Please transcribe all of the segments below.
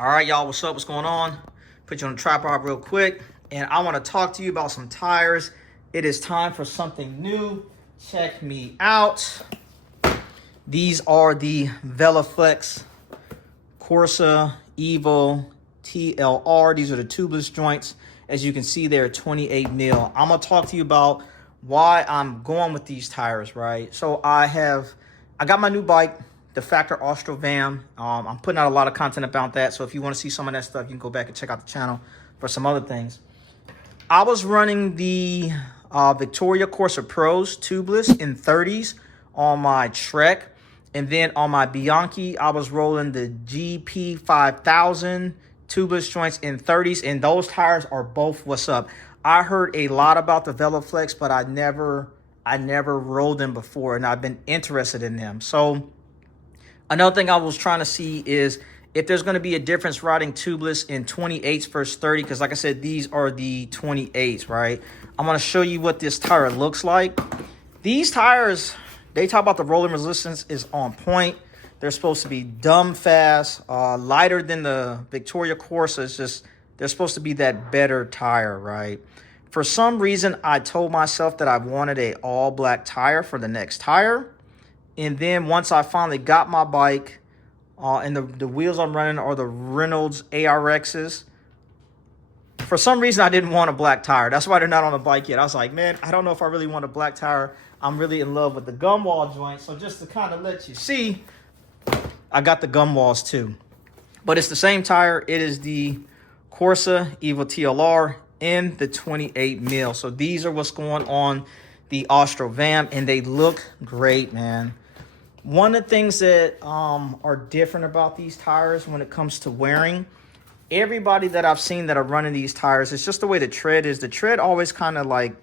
All right, y'all, what's up? What's going on? Put you on the tripod real quick, and I want to talk to you about some tires. It is time for something new. Check me out. These are the VeloFlex Corsa EVO TLR. These are the tubeless joints. As you can see, they're 28 mil. I'm gonna talk to you about why I'm going with these tires, right? So I got my new bike, the Factor Austral Van. I'm putting out a lot of content about that. So if you want to see some of that stuff, you can go back and check out the channel for some other things. I was running the Vittoria Corsa Pros tubeless in 30s on my Trek. And then on my Bianchi, I was rolling the GP 5000 tubeless joints in 30s. And those tires are both what's up. I heard a lot about the VeloFlex, but I never rode them before. And I've been interested in them. So another thing I was trying to see is if there's going to be a difference riding tubeless in 28s versus 30, because like I said, these are the 28s, right? I'm going to show you what this tire looks like. These tires, they talk about the rolling resistance is on point. They're supposed to be dumb fast, lighter than the Vittoria Corsa. It's just, they're supposed to be that better tire, right? For some reason, I told myself that I wanted a all black tire for the next tire. And then once I finally got my bike, and the wheels I'm running are the Reynolds ARXs. For some reason, I didn't want a black tire. That's why they're not on the bike yet. I was like, man, I don't know if I really want a black tire. I'm really in love with the GumWall joint. So just to kind of let you see, I got the GumWalls too. But it's the same tire. It is the Corsa EVO TLR in the 28 mil. So these are what's going on the Austral Van, and they look great, man. One of the things that are different about these tires when it comes to wearing, everybody that I've seen that are running these tires, it's just the way the tread is. The tread always kind of like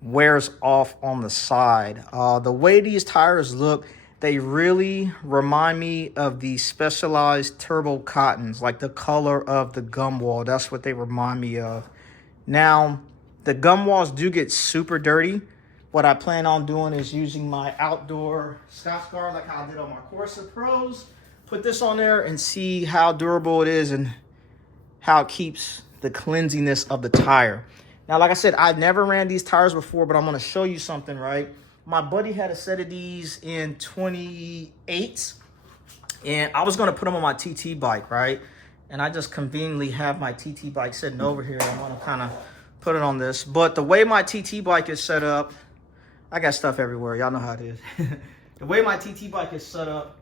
wears off on the side. The way these tires look, they really remind me of the Specialized Turbo Cottons, like the color of the GumWall. That's what they remind me of. Now, the GumWalls do get super dirty. What I plan on doing is using my outdoor Scotch Guard like how I did on my Corsa Pros. Put this on there and see how durable it is and how it keeps the cleansiness of the tire. Now, like I said, I've never ran these tires before, but I'm going to show you something, right? My buddy had a set of these in 28s, and I was going to put them on my TT bike, right? And I just conveniently have my TT bike sitting over here. I'm going to kind of put it on this. But the way my TT bike is set up, I got stuff everywhere. Y'all know how it is. The way my TT bike is set up,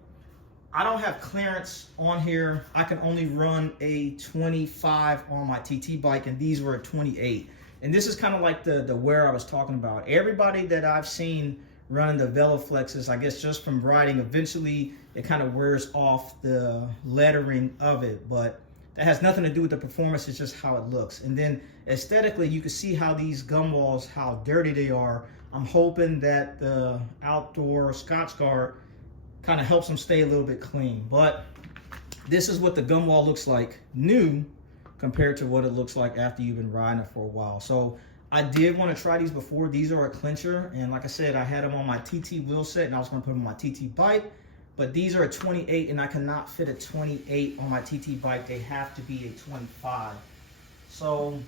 I don't have clearance on here. I can only run a 25 on my TT bike, and these were a 28. And this is kind of like the wear I was talking about. Everybody that I've seen running the VeloFlexes, I guess just from riding, eventually it kind of wears off the lettering of it. But that has nothing to do with the performance. It's just how it looks. And then aesthetically, you can see how these GumWalls, how dirty they are. I'm hoping that the outdoor Scotch Guard kind of helps them stay a little bit clean. But this is what the GumWall looks like new compared to what it looks like after you've been riding it for a while. So I did want to try these before. These are a Clincher, and like I said, I had them on my TT wheel set, and I was going to put them on my TT bike. But these are a 28, and I cannot fit a 28 on my TT bike. They have to be a 25. So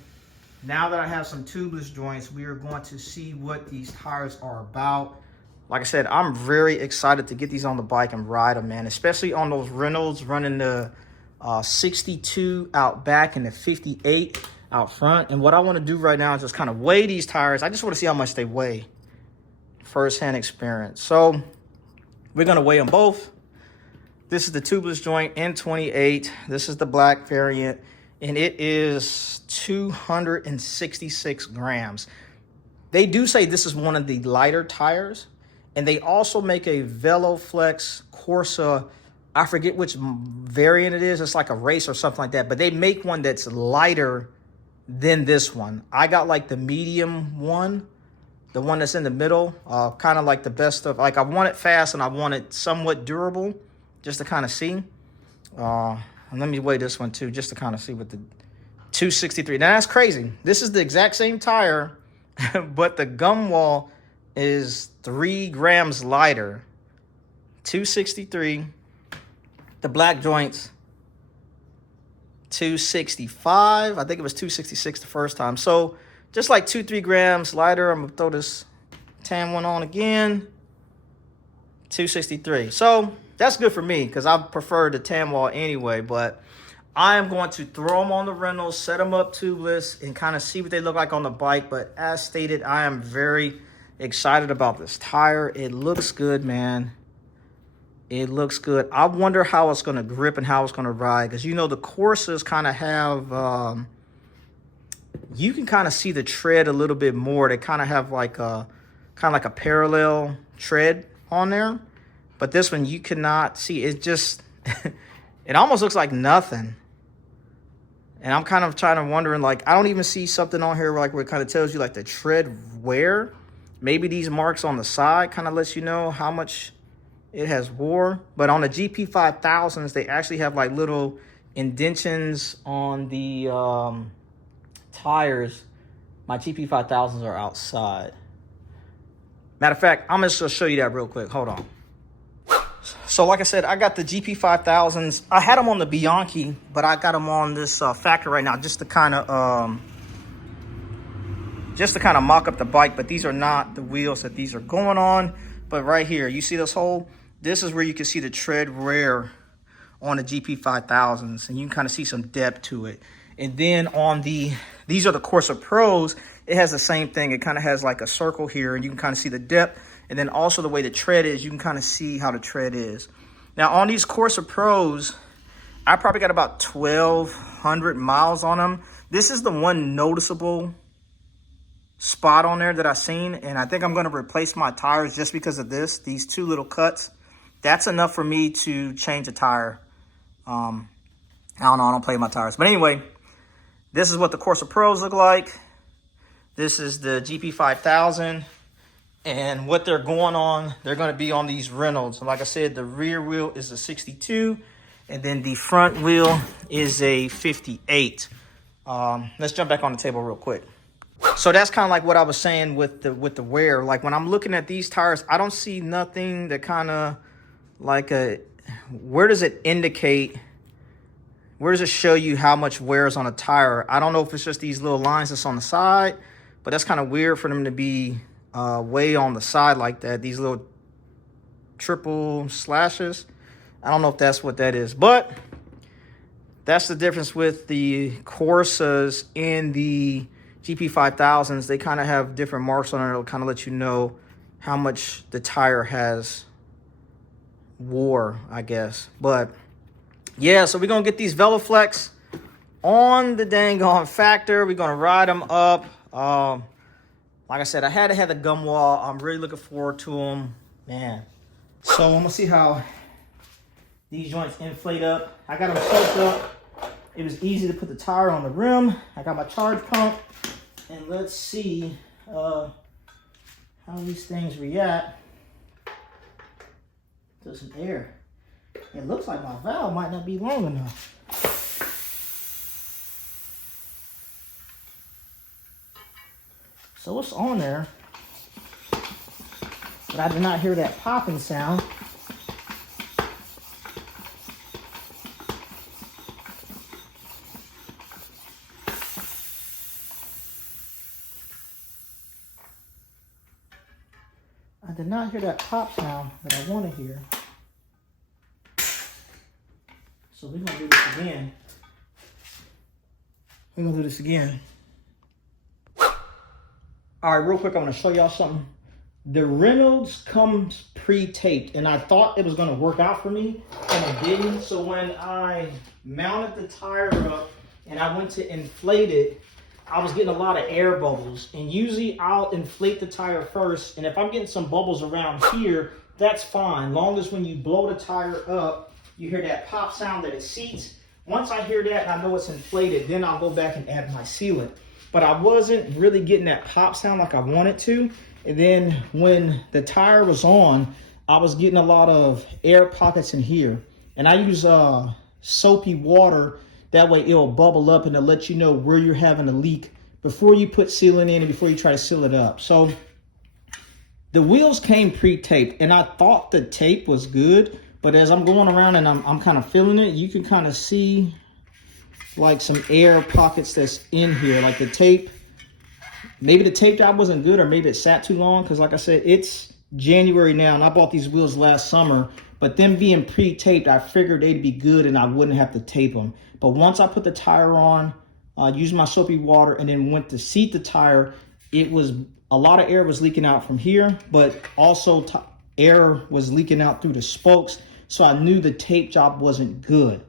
now that I have some tubeless joints, we are going to see what these tires are about. Like I said, I'm very excited to get these on the bike and ride them, man. Especially on those Reynolds, running the 62 out back and the 58 out front. And what I want to do right now is just kind of weigh these tires. I just want to see how much they weigh. First-hand experience. So we're going to weigh them both. This is the tubeless joint N28. This is the black variant, and it is 266 grams. They do say this is one of the lighter tires, and they also make a VeloFlex Corsa, I forget which variant it is. It's like a race or something like that, but they make one that's lighter than this one. I got like the medium one, the one that's in the middle, kind of like the best of, like I want it fast and I want it somewhat durable, just to kind of see. And let me weigh this one too, just to kind of see what the 263. Now that's crazy. This is the exact same tire, but the GumWall is 3 grams lighter. 263. The black joints 265. I think it was 266 the first time. So just like 2-3 grams lighter. I'm gonna throw this tan one on again. 263. So that's good for me because I prefer the TimeWall anyway. But I am going to throw them on the rentals, set them up tubeless, and kind of see what they look like on the bike. But as stated, I am very excited about this tire. It looks good, man. It looks good. I wonder how it's going to grip and how it's going to ride. Because, you know, the Corsas kind of have, you can kind of see the tread a little bit more. They kind of have like a parallel tread on there. But this one, you cannot see. It just, it almost looks like nothing. And I'm kind of wondering, like, I don't even see something on here like where it kind of tells you like the tread wear. Maybe these marks on the side kind of lets you know how much it has wore. But on the GP5000s, they actually have like little indentions on the tires. My GP5000s are outside. Matter of fact, I'm just gonna show you that real quick. Hold on. So like I said, I got the GP5000s. I had them on the Bianchi, but I got them on this Factor right now just to kind of mock up the bike. But these are not the wheels that these are going on. But right here, you see this hole? This is where you can see the tread wear on the GP5000s, and you can kind of see some depth to it. And then on these are the Corsa Pros, it has the same thing. It kind of has like a circle here, and you can kind of see the depth. And then also the way the tread is, you can kind of see how the tread is. Now on these Corsa Pros, I probably got about 1,200 miles on them. This is the one noticeable spot on there that I've seen, and I think I'm going to replace my tires just because of these two little cuts. That's enough for me to change a tire. I don't know, I don't play with my tires. But anyway, this is what the Corsa Pros look like. This is the GP5000. And what they're going on, they're going to be on these Reynolds. And like I said, the rear wheel is a 62. And then the front wheel is a 58. Let's jump back on the table real quick. So that's kind of like what I was saying with the wear. Like when I'm looking at these tires, I don't see nothing that kind of like where does it indicate? Where does it show you how much wear is on a tire? I don't know if it's just these little lines that's on the side, but that's kind of weird for them to be way on the side like that. These little triple slashes. I don't know if that's what that is, but that's the difference with the Corsas and the GP5000s. They kind of have different marks on it. It'll kind of let you know how much the tire has wore, I guess. But yeah, so we're gonna get these VeloFlex on the dang on Factor. We're gonna ride them up. Like I said, I had to have the GumWall. I'm really looking forward to them, man. So I'm gonna see how these joints inflate up. I got them soaked up. It was easy to put the tire on the rim. I got my charge pump, and let's see how these things react to some air. It looks like my valve might not be long enough. So it's on there, but I did not hear that popping sound. I did not hear that pop sound that I want to hear. So we're gonna do this again. We're gonna do this again. All right, real quick, I want to show y'all something. The Reynolds comes pre-taped, and I thought it was going to work out for me, and it didn't. So when I mounted the tire up and I went to inflate it, I was getting a lot of air bubbles. And usually I'll inflate the tire first, and if I'm getting some bubbles around here, that's fine. Long as when you blow the tire up, you hear that pop sound that it seats. Once I hear that and I know it's inflated, then I'll go back and add my sealant. But I wasn't really getting that pop sound like I wanted to. And then when the tire was on, I was getting a lot of air pockets in here. And I use soapy water. That way it'll bubble up and it'll let you know where you're having a leak before you put sealant in and before you try to seal it up. So the wheels came pre-taped, and I thought the tape was good. But as I'm going around and I'm kind of feeling it, you can kind of see like some air pockets that's in here, like the tape. Maybe the tape job wasn't good, or maybe it sat too long, because like I said, it's January now, and I bought these wheels last summer, but them being pre-taped, I figured they'd be good and I wouldn't have to tape them. But once I put the tire on, used my soapy water, and then went to seat the tire, it was, a lot of air was leaking out from here, but also air was leaking out through the spokes, so I knew the tape job wasn't good.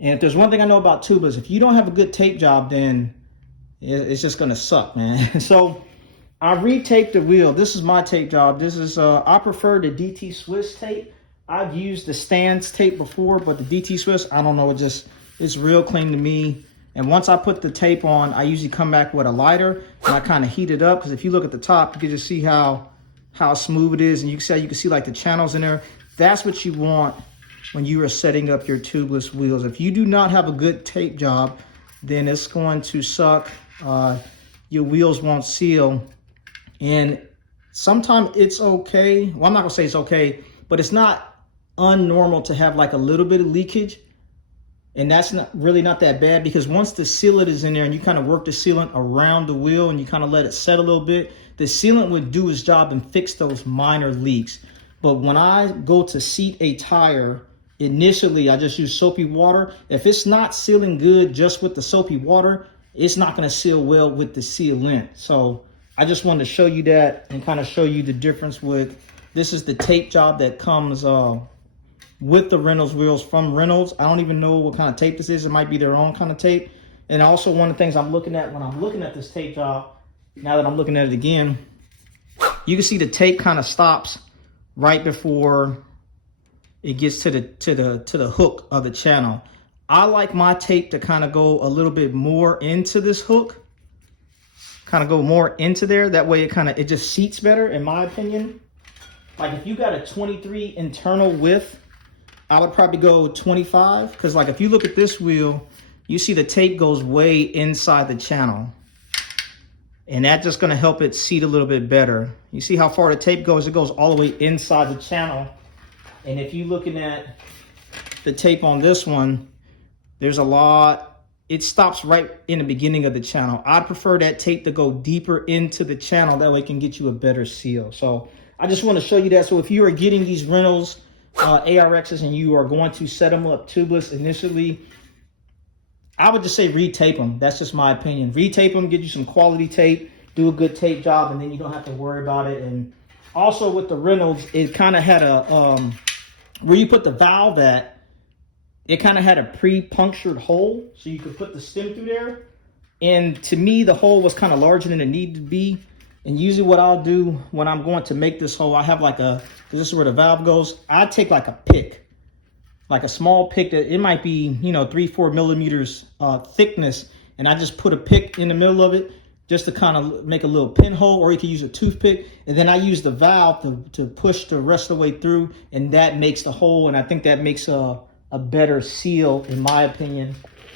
And if there's one thing I know about Tubeless, if you don't have a good tape job, then it's just gonna suck, man. So I retaped the wheel. This is my tape job. This is, I prefer the DT Swiss tape. I've used the Stans tape before, but the DT Swiss, I don't know, it's real clean to me. And once I put the tape on, I usually come back with a lighter and I kind of heat it up, because if you look at the top, you can just see how smooth it is, and you can see like the channels in there. That's what you want when you are setting up your tubeless wheels. If you do not have a good tape job, then it's going to suck. Your wheels won't seal. And sometimes it's okay. Well, I'm not gonna say it's okay, but it's not unnormal to have like a little bit of leakage. And that's really not that bad, because once the sealant is in there and you kind of work the sealant around the wheel and you kind of let it set a little bit, the sealant would do its job and fix those minor leaks. But when I go to seat a tire, initially I just use soapy water. If it's not sealing good just with the soapy water, it's not going to seal well with the sealant. So I just wanted to show you that and kind of show you the difference with, this is the tape job that comes with the Reynolds wheels from Reynolds. I don't even know what kind of tape this is. It might be their own kind of tape. And also, one of the things I'm looking at when I'm looking at this tape job, now that I'm looking at it again, you can see the tape kind of stops right before it gets to the hook of the channel. I like my tape to kind of go a little bit more into this hook, kind of go more into there. That way it just seats better, in my opinion. Like if you got a 23 internal width, I would probably go 25, because like if you look at this wheel, you see the tape goes way inside the channel. And that's just gonna help it seat a little bit better. You see how far the tape goes? It goes all the way inside the channel. And if you're looking at the tape on this one, there's a lot, it stops right in the beginning of the channel. I prefer that tape to go deeper into the channel. That way it can get you a better seal. So I just want to show you that. So if you are getting these Reynolds ARXs and you are going to set them up tubeless initially, I would just say retape them. That's just my opinion. Retape them, get you some quality tape, do a good tape job, and then you don't have to worry about it. And also with the Reynolds, it kind of had a, where you put the valve at, it kind of had a pre-punctured hole, so you could put the stem through there. And to me, the hole was kind of larger than it needed to be. And usually what I'll do when I'm going to make this hole, I have like a, this is where the valve goes, I take like a pick, like a small pick that it might be, 3-4 millimeters thickness. And I just put a pick in the middle of it just to kind of make a little pinhole, or you can use a toothpick. And then I use the valve to push the rest of the way through, and that makes the hole. And I think that makes a better seal, in my opinion.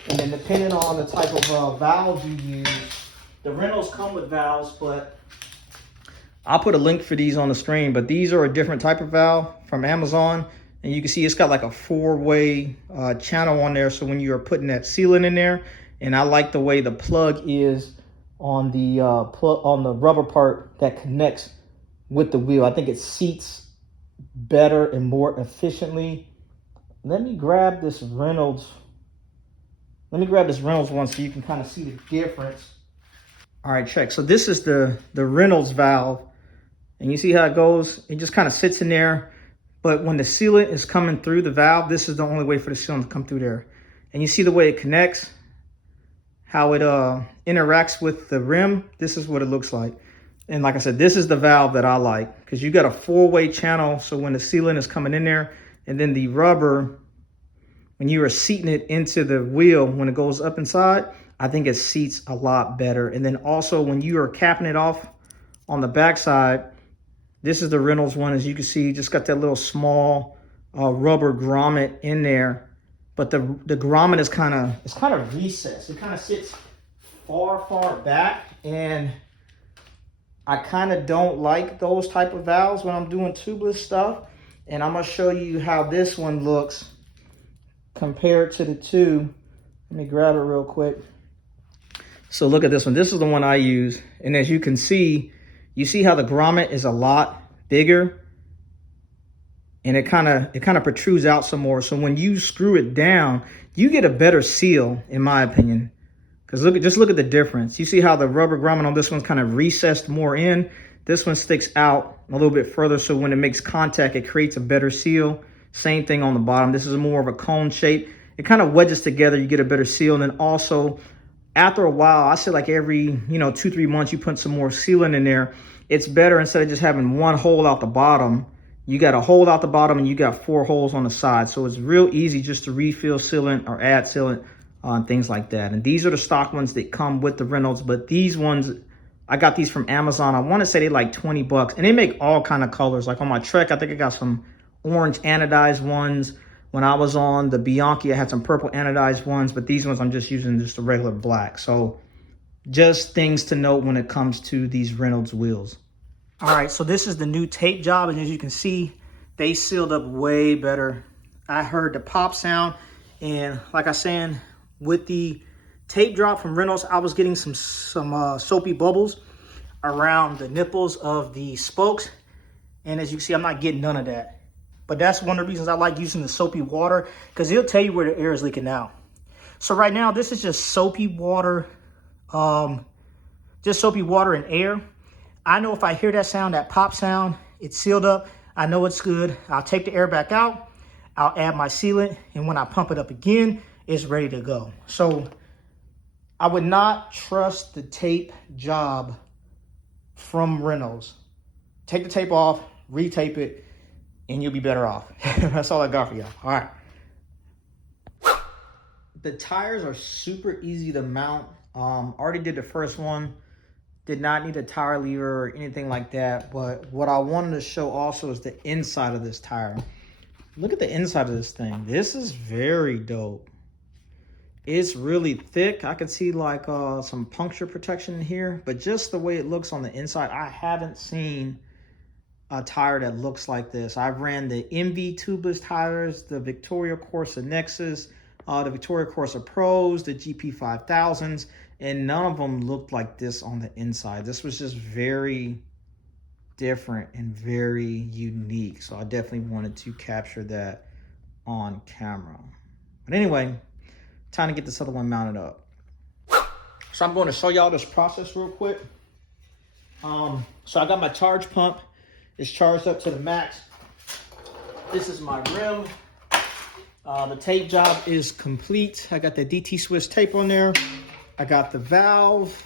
And then depending on the type of valve you use, the Reynolds come with valves, but I'll put a link for these on the screen, but these are a different type of valve from Amazon. And you can see it's got like a 4-way channel on there. So when you are putting that sealant in there, and I like the way the plug is on the rubber part that connects with the wheel. I think it seats better and more efficiently. Let me grab this Reynolds. Let me grab this Reynolds one so you can kind of see the difference. All right, check. So this is the Reynolds valve. And you see how it goes? It just kind of sits in there. But when the sealant is coming through the valve, this is the only way for the sealant to come through there. And you see the way it connects, how it interacts with the rim. This is what it looks like. And like I said, this is the valve that I like, because you got a 4-way channel. So when the sealant is coming in there, and then the rubber, when you are seating it into the wheel, when it goes up inside, I think it seats a lot better. And then also when you are capping it off on the backside, this is the Reynolds one. As you can see, just got that little small rubber grommet in there. But the grommet is kind of recessed. It kind of sits far back, and I kind of don't like those type of valves when I'm doing tubeless stuff. And I'm gonna show you how this one looks compared to the two. Let me grab it real quick. So look at this one. This is the one I use. And as you can see, you see how the grommet is a lot bigger, and it kind of protrudes out some more. So when you screw it down, you get a better seal, in my opinion. Because just look at the difference. You see how the rubber grommet on this one's kind of recessed more in. This one sticks out a little bit further, so when it makes contact, it creates a better seal. Same thing on the bottom. This is more of a cone shape. It kind of wedges together, you get a better seal. And then also, after a while, I say like every 2-3 months, you put some more sealant in there. It's better, instead of just having one hole out the bottom, you got a hole out the bottom and you got 4 holes on the side. So it's real easy just to refill sealant or add sealant and things like that. And these are the stock ones that come with the Reynolds, but these ones, I got these from Amazon. I want to say they like 20 bucks, and they make all kind of colors. Like on my Trek, I think I got some orange anodized ones. When I was on the Bianchi, I had some purple anodized ones, but these ones I'm just using just a regular black. So just things to note when it comes to these Reynolds wheels. All right, so this is the new tape job, and as you can see, they sealed up way better. I heard the pop sound, and like I was saying, with the tape drop from Reynolds, I was getting some soapy bubbles around the nipples of the spokes, and as you can see, I'm not getting none of that. But that's one of the reasons I like using the soapy water, because it'll tell you where the air is leaking out. So right now, this is just soapy water, just soapy water and air. I know if I hear that sound, that pop sound, it's sealed up. I know it's good. I'll take the air back out. I'll add my sealant, and when I pump it up again, it's ready to go. So I would not trust the tape job from Reynolds. Take the tape off, retape it, and you'll be better off. That's all I got for y'all. All right. The tires are super easy to mount. Already did the first one. Did not need a tire lever or anything like that. But what I wanted to show also is the inside of this tire. Look at the inside of this thing. This is very dope. It's really thick. I can see like some puncture protection in here. But just the way it looks on the inside, I haven't seen a tire that looks like this. I've ran the MV tubeless tires, the Vittoria Corsa Nexus, the Vittoria Corsa Pros, the GP 5000s, and none of them looked like this on the inside. This was just very different and very unique. So I definitely wanted to capture that on camera. But anyway, time to get this other one mounted up. So I'm going to show y'all this process real quick. So I got my charge pump. It's charged up to the max. This is my rim. The tape job is complete. I got the DT Swiss tape on there. I got the valve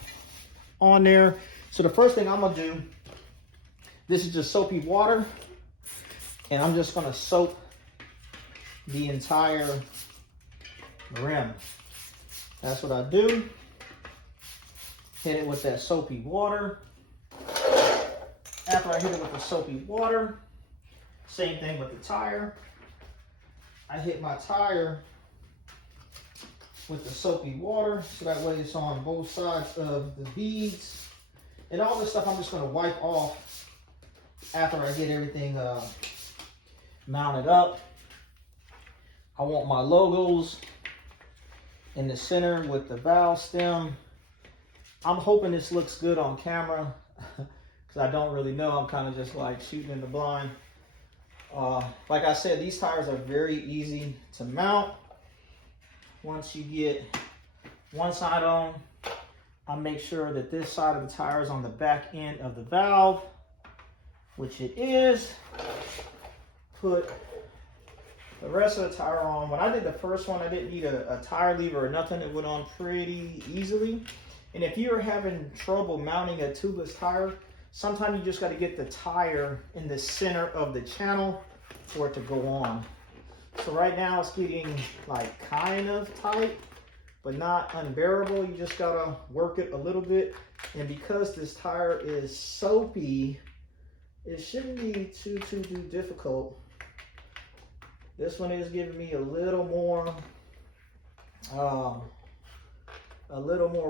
on there. So the first thing I'm gonna do, this is just soapy water, and I'm just gonna soap the entire rim. That's what I do. Hit it with that soapy water. After I hit it with the soapy water, same thing with the tire. I hit my tire with the soapy water, so that way it's on both sides of the beads. And all this stuff I'm just gonna wipe off after I get everything mounted up. I want my logos in the center with the valve stem. I'm hoping this looks good on camera. I don't really know. I'm kind of just like shooting in the blind. Like I said, these tires are very easy to mount. Once you get one side on, I'll make sure that this side of the tire is on the back end of the valve, which it is. Put the rest of the tire on. When I did the first one, I didn't need a tire lever or nothing. It went on pretty easily. And if you're having trouble mounting a tubeless tire, sometimes you just got to get the tire in the center of the channel for it to go on. So right now it's getting like kind of tight, but not unbearable. You just got to work it a little bit. And because this tire is soapy, it shouldn't be too difficult. This one is giving me a little more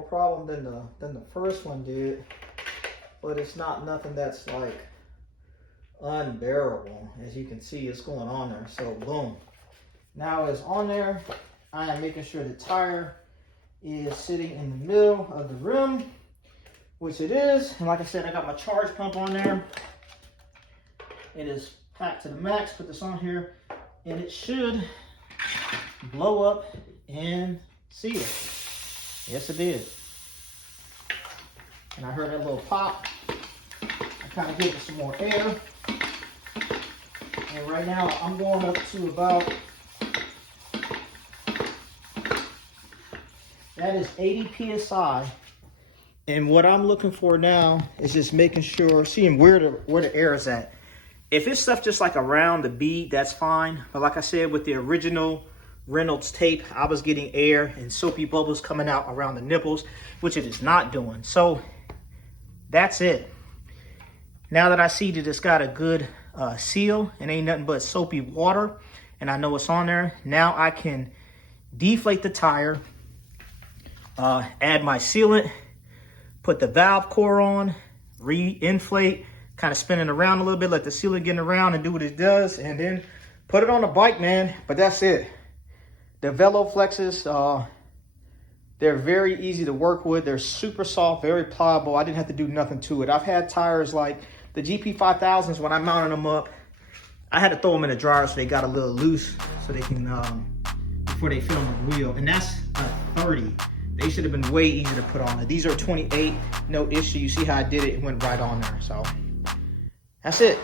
problem than the first one did. But it's not nothing that's like unbearable. As you can see, it's going on there. So boom. Now it's on there. I am making sure the tire is sitting in the middle of the rim, which it is. And like I said, I got my charge pump on there. It is packed to the max. Put this on here and it should blow up and seal. Yes, it did. And I heard that little pop. I kind of give it some more air. And right now I'm going up to about, that is 80 PSI. And what I'm looking for now is just making sure, seeing where the air is at. If it's stuff just like around the bead, that's fine. But like I said, with the original Reynolds tape, I was getting air and soapy bubbles coming out around the nipples, which it is not doing. So that's it. Now that I see that it's got a good seal and ain't nothing but soapy water, and I know what's on there, now I can deflate the tire, add my sealant, put the valve core on, re-inflate, kind of spinning around a little bit, let the sealant get around and do what it does, and then put it on the bike, man. But that's it. The VeloFlexes, they're very easy to work with. They're super soft, very pliable. I didn't have to do nothing to it. I've had tires like the GP5000s, when I mounted them up, I had to throw them in the dryer so they got a little loose so they can, before they fit on the wheel. And that's a 30. They should have been way easier to put on there. These are 28, no issue. You see how I did it? It went right on there. So that's it.